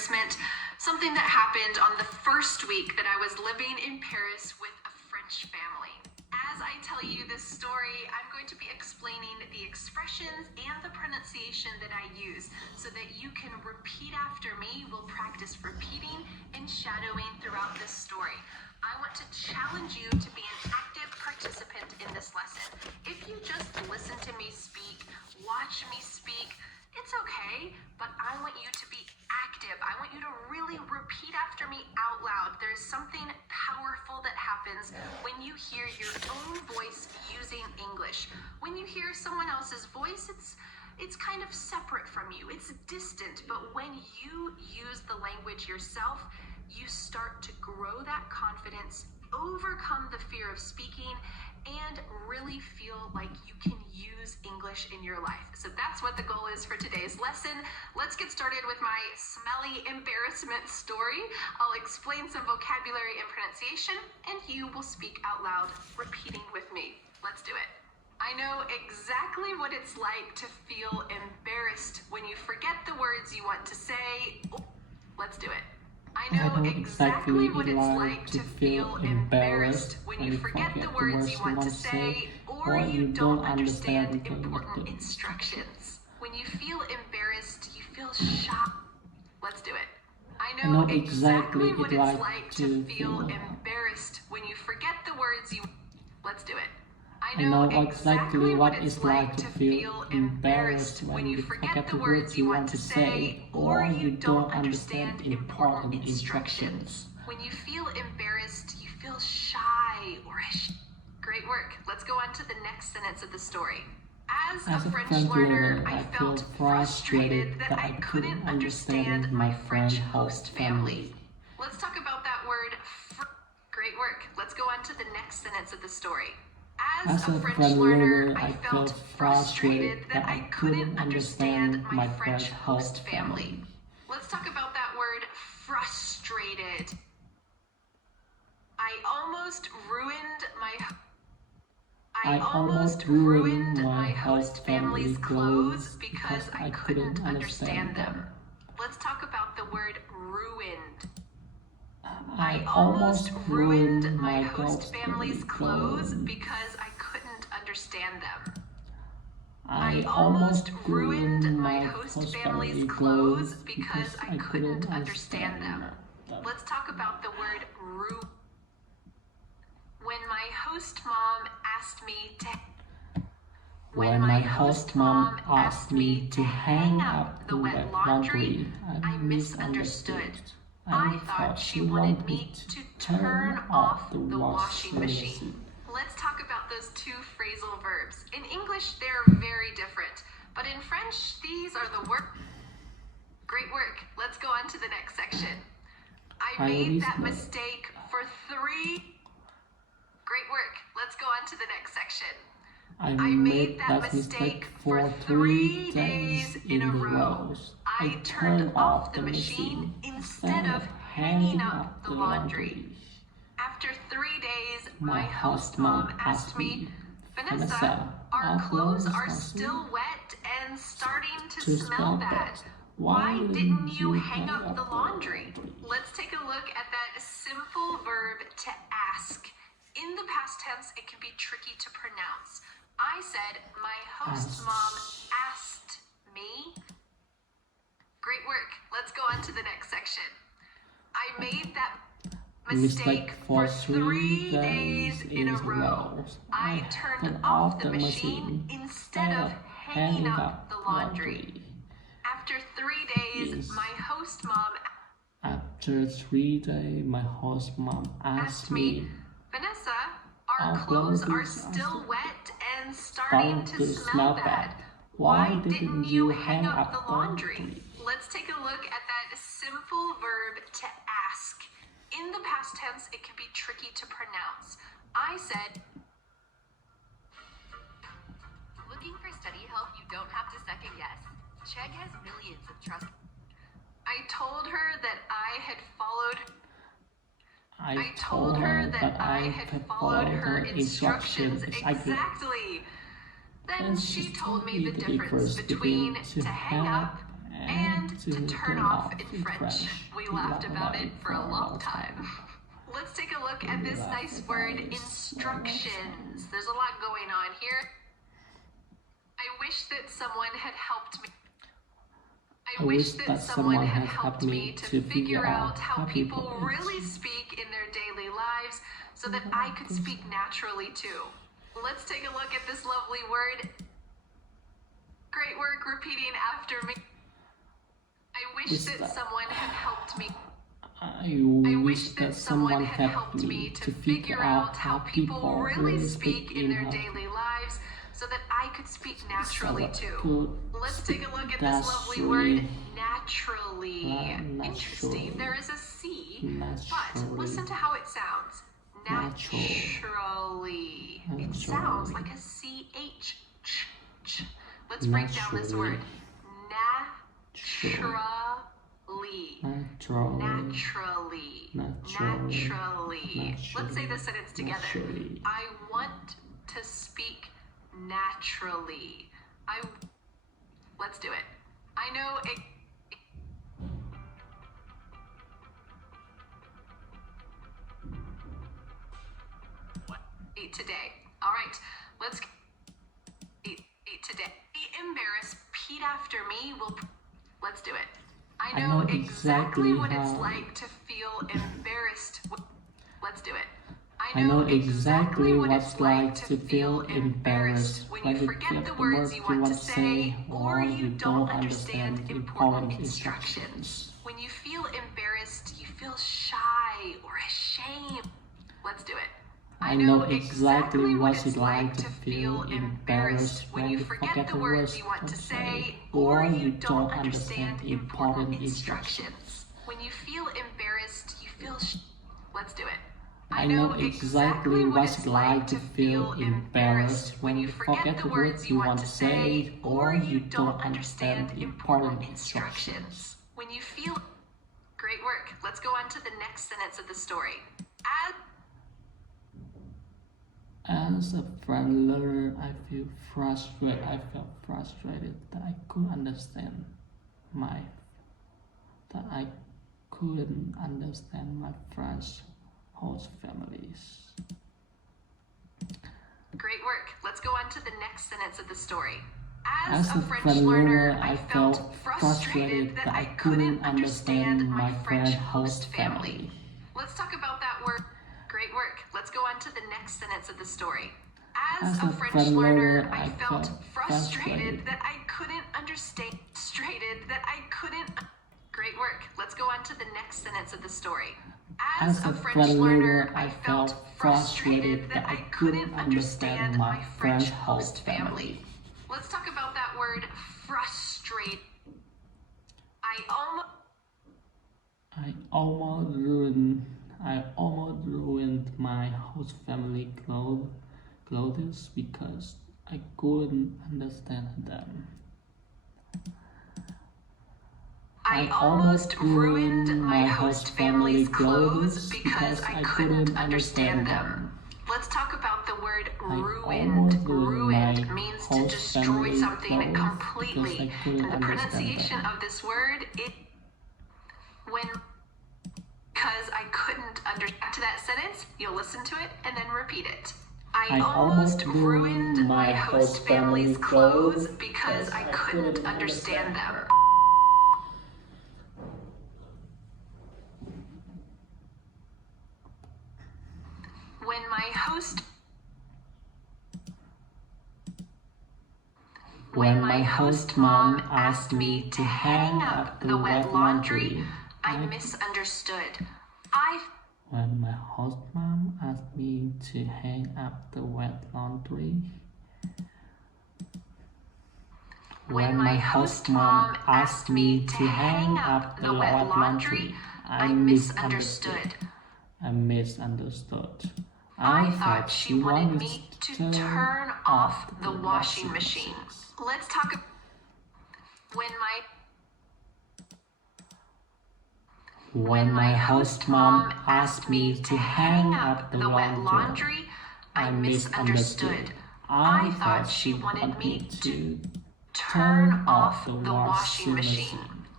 embarrassment, something that happened on the first week that I was living in Paris with a French family. As I tell you this story, I'm going to be explaining the expressions and the pronunciation that I use so that you can repeat after me. We'll practice repeating and shadowing throughout this story. I want to challenge you to be an active participant in this lesson. If you just listen to me speak, watch me speak, it's okay, but I want you to be active. I want you to really repeat after me out loud. There's something powerful that happens when you hear your own voice using English. When you hear someone else's voice, it's kind of separate from you. It's distant, but when you use the language yourself, you start to grow that confidence, overcome the fear of speaking, and really feel like you can use English in your life. So that's what the goal is for today's lesson. Let's get started with my smelly embarrassment story. I'll explain some vocabulary and pronunciation, and you will speak out loud, repeating with me. Let's do it. I know exactly what it's like to feel embarrassed when you forget the words you want to say. Let's do it. I know exactly what it's like to feel embarrassed when you forget the words you want to say or you don't understand important instructions. When you feel embarrassed, you feel shocked. Let's do it. I know exactly what it's like to feel embarrassed when you forget the words you... Let's do it. I know exactly what it's like to feel embarrassed when you forget the words you want to say or you don't understand important instructions. When you feel embarrassed, you feel shy or Great work. Let's go on to the next sentence of the story. As a French learner, I felt frustrated that I couldn't understand my French host family. Let's talk about that word. Great work. Let's go on to the next sentence of the story. As a French learner, I felt frustrated that I couldn't understand my French host family. Let's talk about that word, frustrated. I almost ruined my host family's clothes because I couldn't understand them. Let's talk about the word ruined. I almost ruined my host family's clothes because I couldn't understand them. I almost ruined my host family's clothes because I couldn't understand them. Let's talk about the word ruin. When my host mom asked me to hang up the wet laundry, I misunderstood. I thought she wanted me to turn off the washing machine. Let's talk about those two phrasal verbs. In English, they're very different, but in French, these are the words. Great work. Let's go on to the next section. I made that mistake for 3... Great work. Let's go on to the next section. I made that mistake for 3 days in a row. I turned off the machine instead of hanging up the laundry. After 3 days, my host mom asked me, Vanessa, our clothes are still wet and starting to smell bad. Why didn't you hang up the laundry? Let's take a look at that simple verb to ask. In the past tense, it can be tricky to pronounce. I said, my host mom asked me. Great work. Let's go on to the next section. I made that mistake for 3 days in a row. I turned off the machine instead of hanging up the laundry. After 3 days, my host mom asked me, Vanessa, our clothes are still wet and starting to smell bad. Why didn't you hang up the laundry? Let's take a look at that simple verb to ask. In the past tense, it can be tricky to pronounce. I said, looking for study help you don't have to second guess. Chegg has millions of trust. I told her that I had followed her instructions exactly. Then she told me the difference between to hang up and to turn off in French. We laughed about it for a long time. Let's take a look at this nice word, instructions. There's a lot going on here. I wish that someone had helped me. I wish that someone had helped me to figure out how people really speak in their daily lives so that I could speak naturally too. Let's take a look at this lovely word. Great work repeating after me. I wish that someone had helped me. I wish that someone had helped me to figure out how people really speak in their daily lives so that I could speak naturally too. Let's take a look at this lovely word, naturally. Interesting. There is a C, but listen to how it sounds. Naturally. It sounds like a CH. Let's break down this word. Naturally. Let's say this sentence together. I want to speak naturally. Let's do it. I know it. Eat today. All right, let's eat today. Be embarrassed. Repeat after me. Let's do it. I know exactly what it's like to feel embarrassed. Let's do it. I know exactly what it's like to feel embarrassed when you forget the words you want to say or you don't understand important instructions. When you feel embarrassed, you feel shy or ashamed. Let's do it. I know exactly what it's like to feel embarrassed when you forget the words you want to say or you don't understand important instructions. When you feel embarrassed, you feel Let's do it. I know exactly what it's like to feel embarrassed when you forget the words you want to say or you don't understand important instructions. When you feel... Great work. Let's go on to the next sentence of the story. As a friend learner, I felt frustrated that I couldn't understand my French host families. Great work. Let's go on to the next sentence of the story. As a French learner, I felt frustrated that I couldn't understand my French host family. Let's talk about that word. Great work. Let's go on to the next sentence of the story. As a French learner, I felt frustrated that I couldn't understand. Great work. Let's go on to the next sentence of the story. As a French learner, I felt frustrated that I couldn't understand my French host family. Let's talk about that word, frustrate. I almost ruined my host family clothes because I couldn't understand them. I almost ruined my host family's clothes because I couldn't understand them. Let's talk about the word ruined. Ruined means to destroy something completely. And the pronunciation of this word is because I couldn't understand that sentence, you'll listen to it and then repeat it. I almost ruined my host family's clothes because I couldn't understand them. When my host mom asked me to hang up the wet laundry, I misunderstood. When my host mom asked me to hang up the wet laundry. When my host mom asked me to hang up the wet laundry, I misunderstood. I thought she wanted me to turn off the washing machine. Let's talk about when my host mom asked me to hang up the wet laundry, I misunderstood. I thought she wanted me to turn off the washing machine.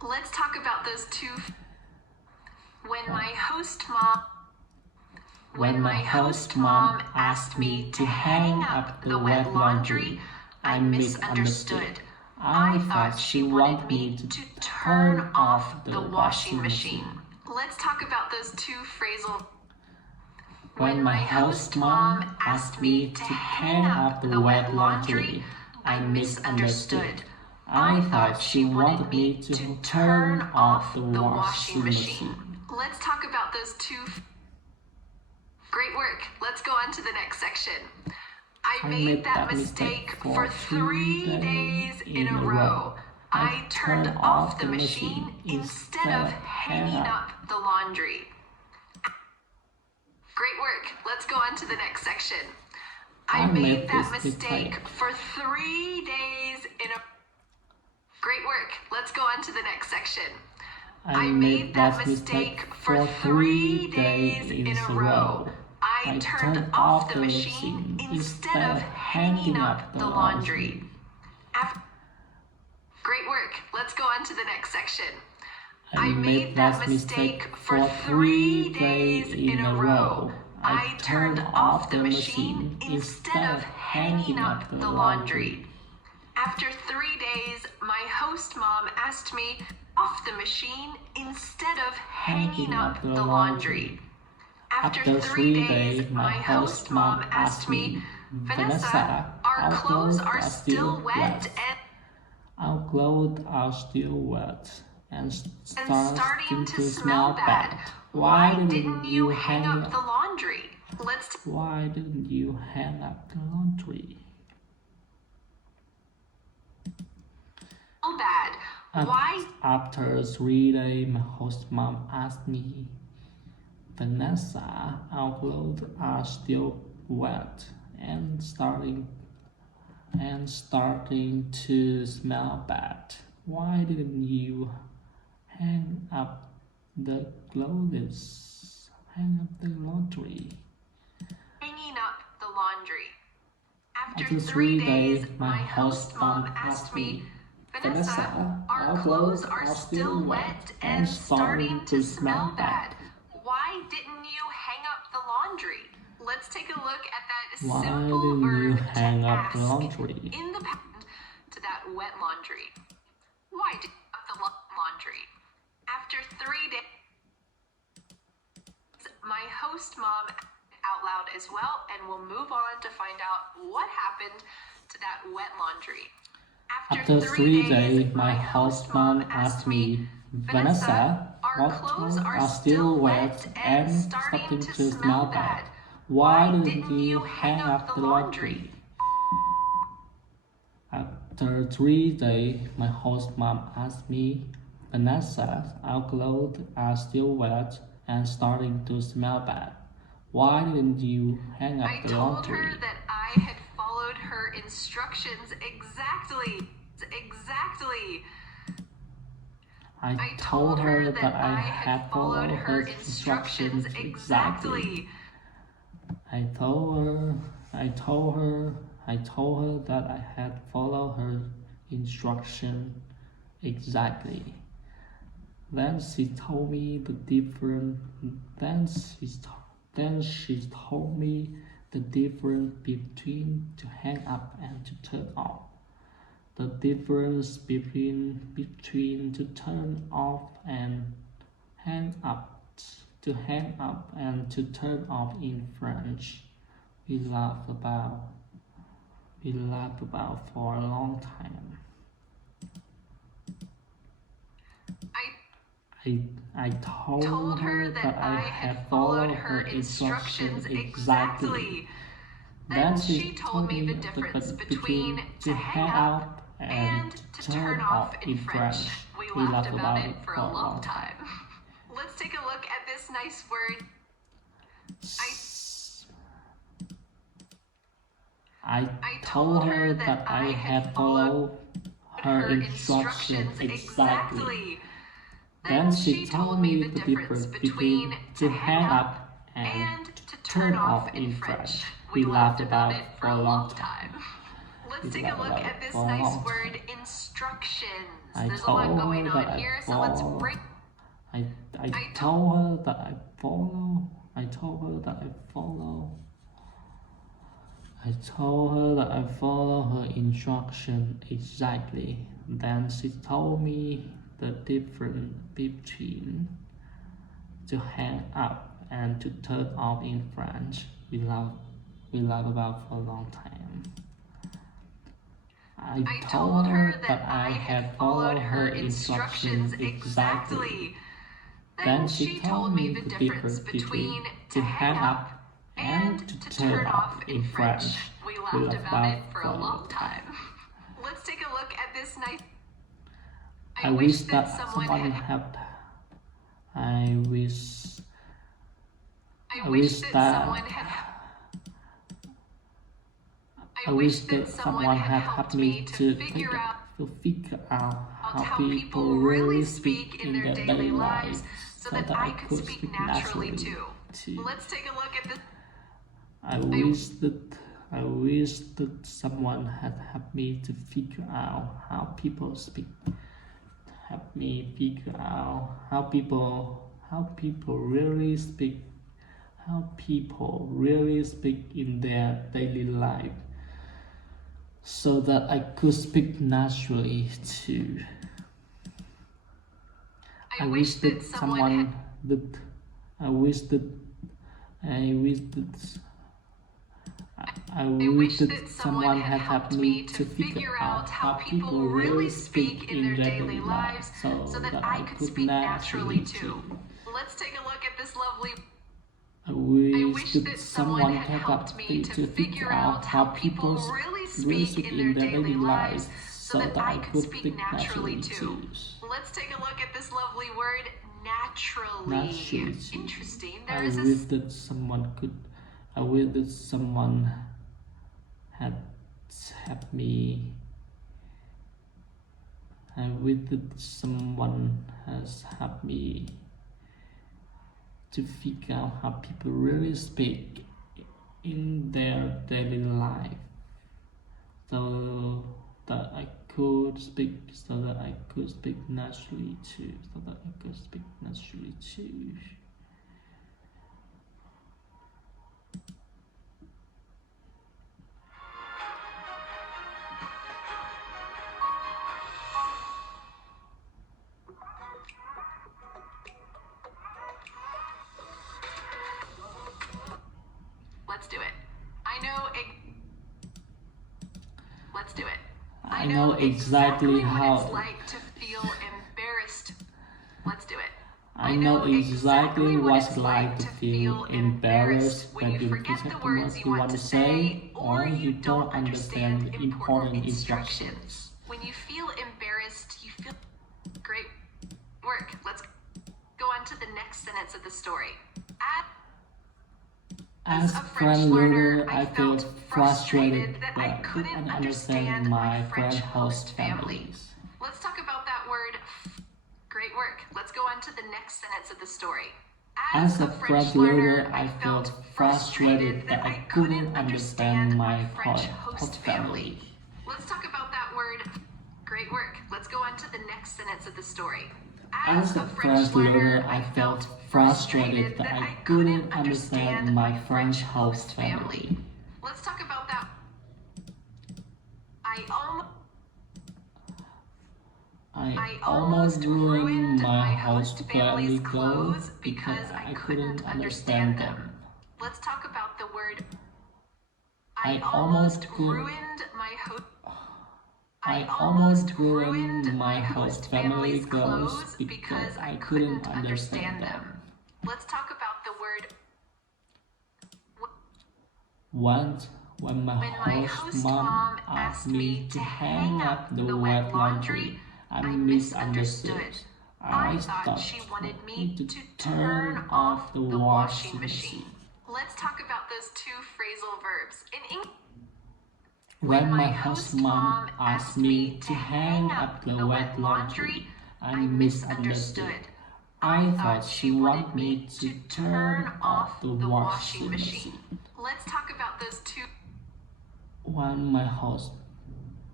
Let's talk about those two. When my host mom asked me to hang up the wet laundry, I misunderstood. I thought she wanted me to turn off the washing machine. Let's talk about those two phrasal. When my host mom asked me to hang up the wet laundry, I misunderstood. I thought she wanted me to turn off the washing machine. Let's talk about those two. Great work. Let's go on to the next section. I made that mistake for 3 days in a row. I turned off the machine instead of hanging up the laundry. Great work. Let's go on to the next section. I made that mistake for 3 days in a. Great work. Let's go on to the next section. I made that mistake for 3 days in a row. I turned off the machine instead of hanging up the laundry. Great work. Let's go on to the next section. I made that mistake for 3 days in a row. I turned off the machine instead of hanging up the laundry. After 3 days, my host mom asked me off the machine instead of hanging up the laundry. After 3 days, my host mom asked me, Vanessa, our clothes are still wet and our clothes are still wet and starting to smell bad. Why didn't you hang up the laundry? Why didn't you hang up the laundry? Bad. Why? After 3 days, my host mom asked me, Vanessa, our clothes are still wet and starting to smell bad. Why didn't you hang up the clothes? Hang up the laundry. Hanging up the laundry. After 3 days, my host mom asked me, Vanessa, our clothes are still wet and starting to smell bad. Why didn't you hang up the laundry? Let's take a look at that Why simple didn't you verb hang to up ask the laundry? in the past to that wet laundry. Why did you hang up the laundry? After 3 days, my host mom out loud as well, and we'll move on to find out what happened to that wet laundry. After 3 days, my host mom asked me, Vanessa, our clothes are still wet and starting to smell bad. Why didn't you hang up the laundry? After 3 days, my host mom asked me, Vanessa, our clothes are still wet and starting to smell bad. Why didn't you hang up the laundry? I told her that I had followed her instructions exactly. I told her that I had followed her instructions exactly. I told her that I had followed her instruction exactly. Then she told me the difference between to hang up and to turn off. The difference between to turn off and hang up. To hang up and to turn off in French, we laughed about for a long time. I told her that I had followed her instructions exactly. Then she told me the difference between to hang up and to turn off in French. We laughed about it for a long time. Let's take a look at this nice word. I told her that I had followed her instructions exactly. Then she told me the difference between to hang up and to turn off in French. We laughed about it for a long time. Let's take a look at this for a nice long word, instructions. I There's a told lot going her on that here, I so let's follow. break. I told her that I follow. I told her that I follow. I told her that I follow her instruction exactly. Then she told me the difference between to hang up and to turn off in French. We laughed about for a long time. I told her that I had followed her instructions exactly. Then she told me the difference between to hang up and to turn off in French. We laughed about it for a long time. Let's take a look at this nice. I wish that someone had. I wish that someone had helped me to figure out how people really speak in their daily lives so that I could speak naturally too. Let's take a look at this. I wish that someone had helped me to figure out how people speak. Help me figure out how people really speak. How people really speak in their daily life, so that I could speak naturally too. I wish that someone had helped me to figure out how people really speak in their daily lives, so that I could speak naturally too. Let's take a look at this lovely. I wish that someone had helped me to figure out how people really speak in their daily lives, so that I could speak naturally too. Let's take a look at this lovely word, naturally. Interesting. I wish that someone had helped me. I wish that someone has helped me to figure out how people really speak in their daily life, so that I could speak naturally too. Let's do it. Let's do it. I know exactly how what it's like to feel embarrassed. Let's do it. I know exactly what it's like to feel embarrassed when you forget the words you want to say, or you don't understand important instructions. When you feel embarrassed, you feel great work. Let's go on to the next sentence of the story. As a French learner, I felt frustrated that I couldn't understand my French host families. Let's talk about that word. Great work. Let's go on to the next sentence of the story. As a French learner, I felt frustrated that I couldn't understand my French host family. Let's talk about that word. Great work. Let's go on to the next sentence of the story. As a French learner, I felt frustrated that I couldn't understand my French host family. Let's talk about that. I almost ruined my host family's clothes because I couldn't understand them. Let's talk about the word. I almost ruined my host family's clothes because I couldn't understand them. Let's talk about the word. Once, when my host mom asked me to hang up the wet laundry, I misunderstood. I thought she wanted me to turn off the washing machine. Let's talk about those two phrasal verbs. In English, when my host mom asked me to hang up the wet laundry, I misunderstood. I thought she wanted me to turn off the washing machine. Let's talk about those two. When my host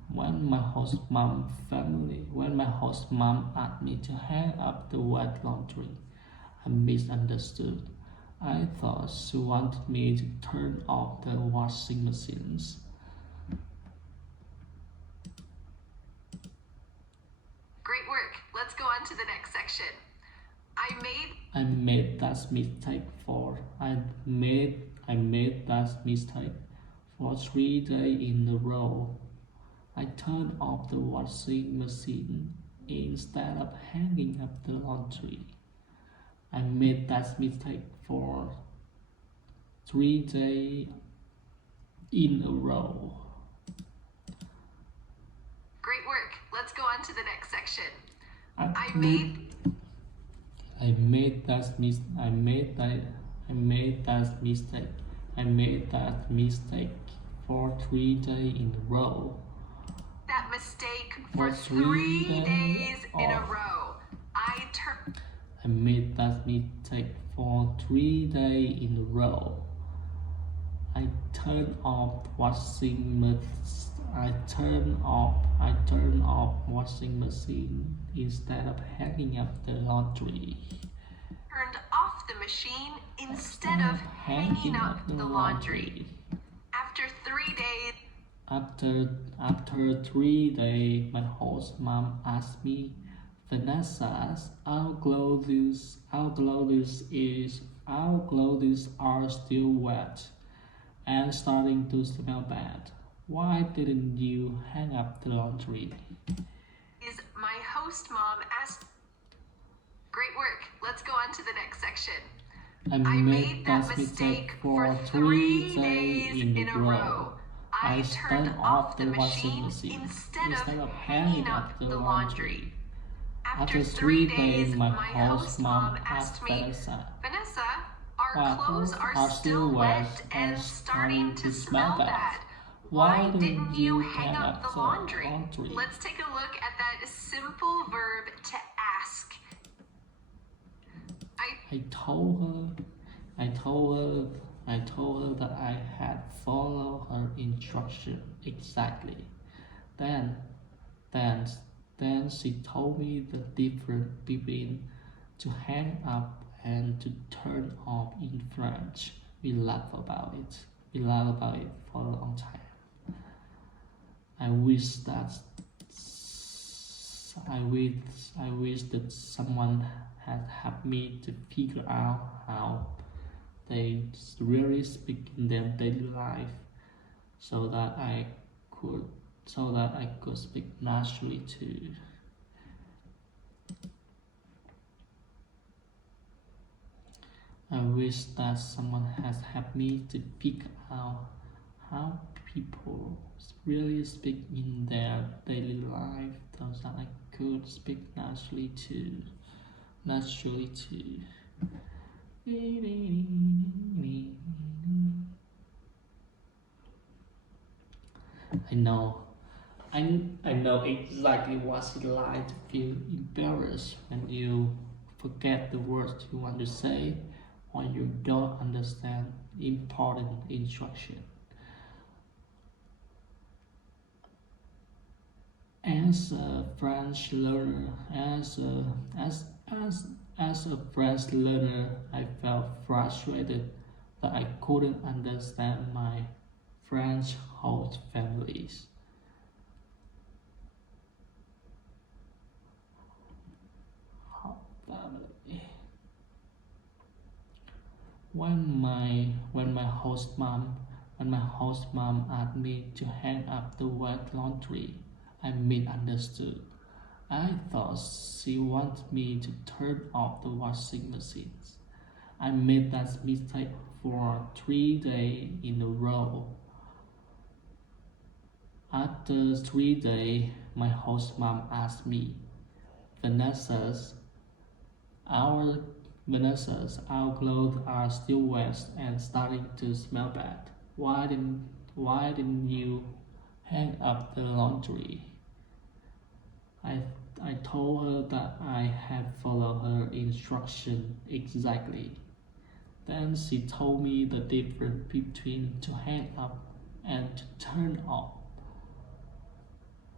When my host mom asked me to hang up the wet laundry, I misunderstood. I thought she wanted me to turn off the washing machines. Great work. Let's go on to the next section. I made that mistake for 3 days in a row. I turned off the washing machine instead of hanging up the laundry. I made that mistake for 3 days in a row. Great work. Let's go on to the next section. I made that mistake for 3 days in a row. That mistake for 3 days in a row. I made that mistake for 3 days in a row. I turned off washing machine instead of hanging up the laundry. Turned off the machine instead of hanging up the laundry. After 3 days, After 3 days, my host mom asked me, Vanessa, our clothes are still wet and starting to smell bad. Why didn't you hang up the laundry? My host mom asked. Great work. Let's go on to the next section. I made that mistake for 3 days in a row. I turned off the machine instead of hanging up the laundry. After 3 days, my host mom asked me, Vanessa, our clothes are still wet and starting to smell bad. Why didn't you hang up the laundry? Let's take a look at that simple verb to ask. I told her that I had followed her instruction exactly. Then she told me the difference between to hang up and to turn off in French. We laughed about it for a long time. I wish that someone had helped me to figure out how they really speak in their daily life, so that I could speak naturally too. I wish that someone has helped me to figure out how people really speak in their daily life, so that I could speak naturally too. I know exactly what it's like to feel embarrassed when you forget the words you want to say, or you don't understand important instruction. As a French learner, I felt frustrated that I couldn't understand my French host families. When my host mom asked me to hang up the wet laundry, I misunderstood. I thought she wanted me to turn off the washing machines. I made that mistake for 3 days in a row. After 3 days, my host mom asked me, Vanessa, our clothes are still wet and starting to smell bad. Why didn't you hang up the laundry? I told her that I had followed her instruction exactly. Then she told me the difference between to hang up and to turn off.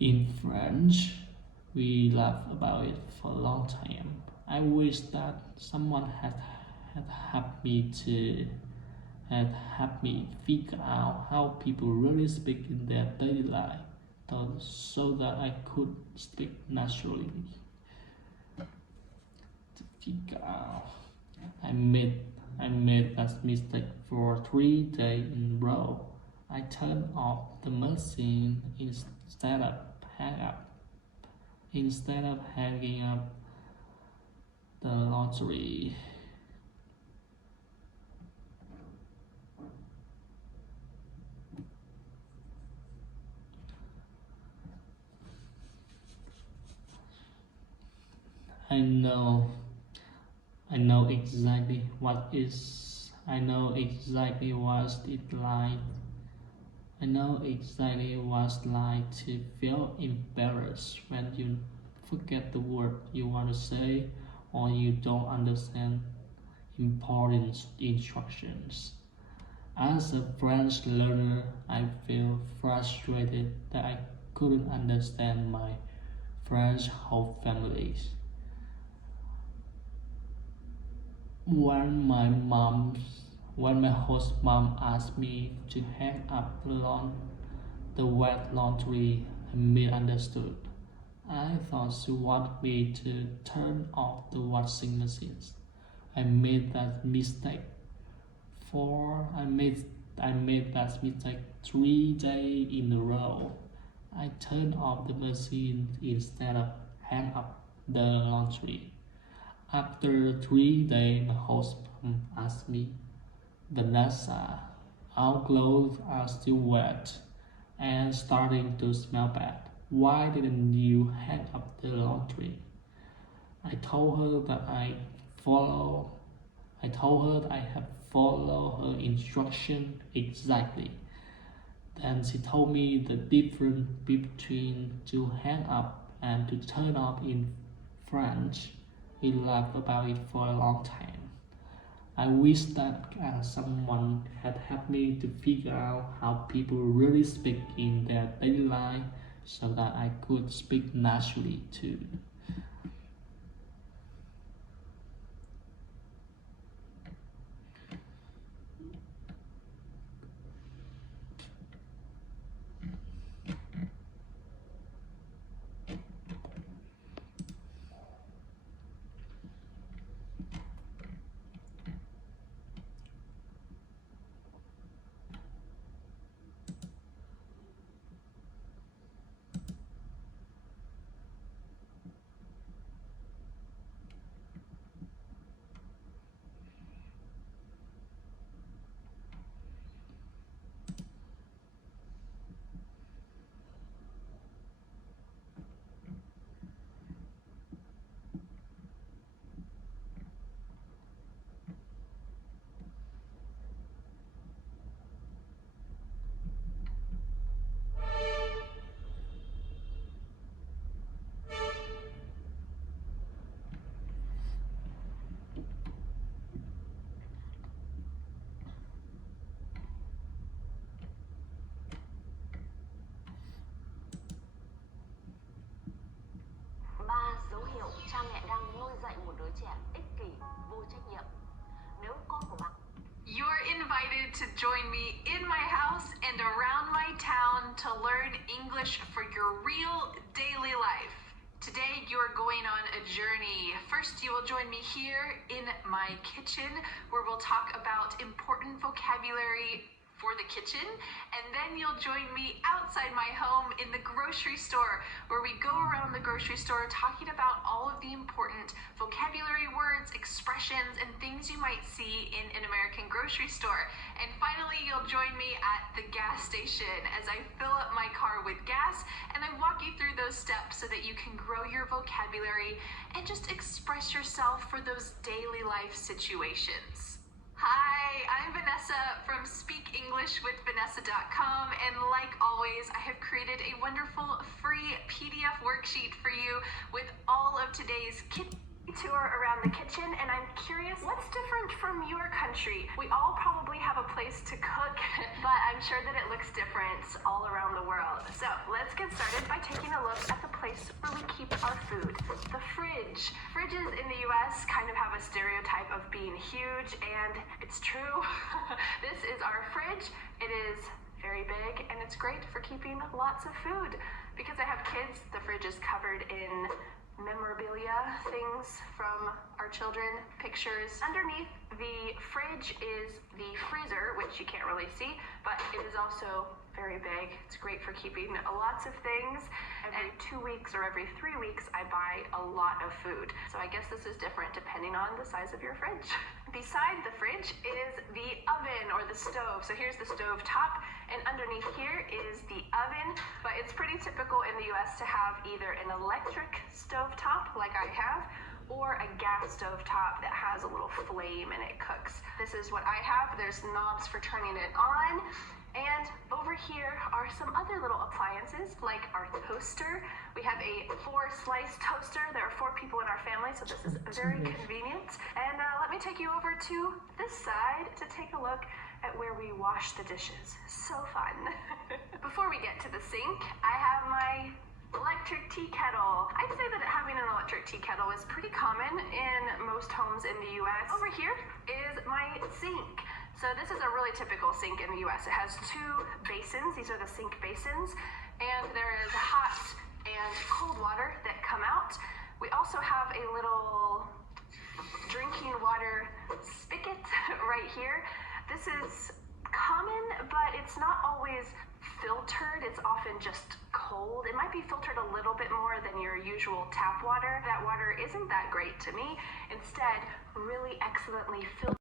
In French, we laugh about it for a long time. I wish that someone had helped me to had helped me figure out how people really speak in their daily life, so that I could speak naturally. To figure out, I made I made that mistake for 3 days in a row. I turned off the machine instead of hanging up the laundry. I know I know exactly what is I know exactly what it like I know exactly what it's like to feel embarrassed when you forget the word you want to say or you don't understand important instructions. As a French learner, I feel frustrated that I couldn't understand my French whole family. When my mom, when my host mom asked me to hang up the wet laundry, I misunderstood. I thought she wanted me to turn off the washing machines. I made that mistake. For I made that mistake 3 days in a row. I turned off the machine instead of hang up the laundry. After 3 days, my host asked me, Vanessa, our clothes are still wet and starting to smell bad. Why didn't you hang up the laundry? I told her that follow I told her that I had followed her instruction exactly. Then she told me the difference between to hang up and to turn off in French. We laughed about it for a long time. I wish that someone had helped me to figure out how people really speak in their daily life so that I could speak naturally too. Ba dấu hiệu cha mẹ đang nuôi dạy một đứa trẻ ích kỷ, vô trách nhiệm. Nếu con của bạn You're invited to join me in my house and around my town to learn English for your real daily life. Today you're going on a journey. First, you will join me here in my kitchen where we'll talk about important vocabulary for the kitchen, and then you'll join me outside my home in the grocery store where we go around the grocery store talking about all of the important vocabulary words, expressions, and things you might see in an American grocery store. And finally, you'll join me at the gas station as I fill up my car with gas and I walk you through those steps so that you can grow your vocabulary and just express yourself for those daily life situations. Hi, I'm Vanessa from speakenglishwithvanessa.com, and like always, I have created a wonderful free PDF worksheet for you with all of today's tour around the kitchen, and I'm curious what's different from your country. We all probably have a place to cook, but I'm sure that it looks different all around the world. So let's get started by taking a look at the place where we keep our food, the fridge. Fridges in the US kind of have a stereotype of being huge, and it's true. This is our fridge. It is very big, and it's great for keeping lots of food. Because I have kids, the fridge is covered in memorabilia, things from our children, pictures. Underneath the fridge is the freezer, which you can't really see, but it is also very big. It's great for keeping lots of things. Every 2 weeks or every 3 weeks, I buy a lot of food. So I guess this is different depending on the size of your fridge. Beside the fridge is the oven or the stove. So here's the stove top, and underneath here is the oven. But it's pretty typical in the US to have either an electric stove top, like I have, or a gas stove top that has a little flame and it cooks. This is what I have. There's knobs for turning it on. And over here are some other little appliances, like our toaster. We have a 4-slice toaster. There are 4 people in our family, so this is very convenient. And let me take you over to this side to take a look at where we wash the dishes. So fun. Before we get to the sink, I have my electric tea kettle. I'd say that having an electric tea kettle is pretty common in most homes in the US. Over here is my sink. So this is a really typical sink in the US. It has 2 basins. These are the sink basins. And there is hot and cold water that come out. We also have a little drinking water spigot right here. This is common, but it's not always filtered. It's often just cold. It might be filtered a little bit more than your usual tap water. That water isn't that great to me. Instead, really excellently filtered.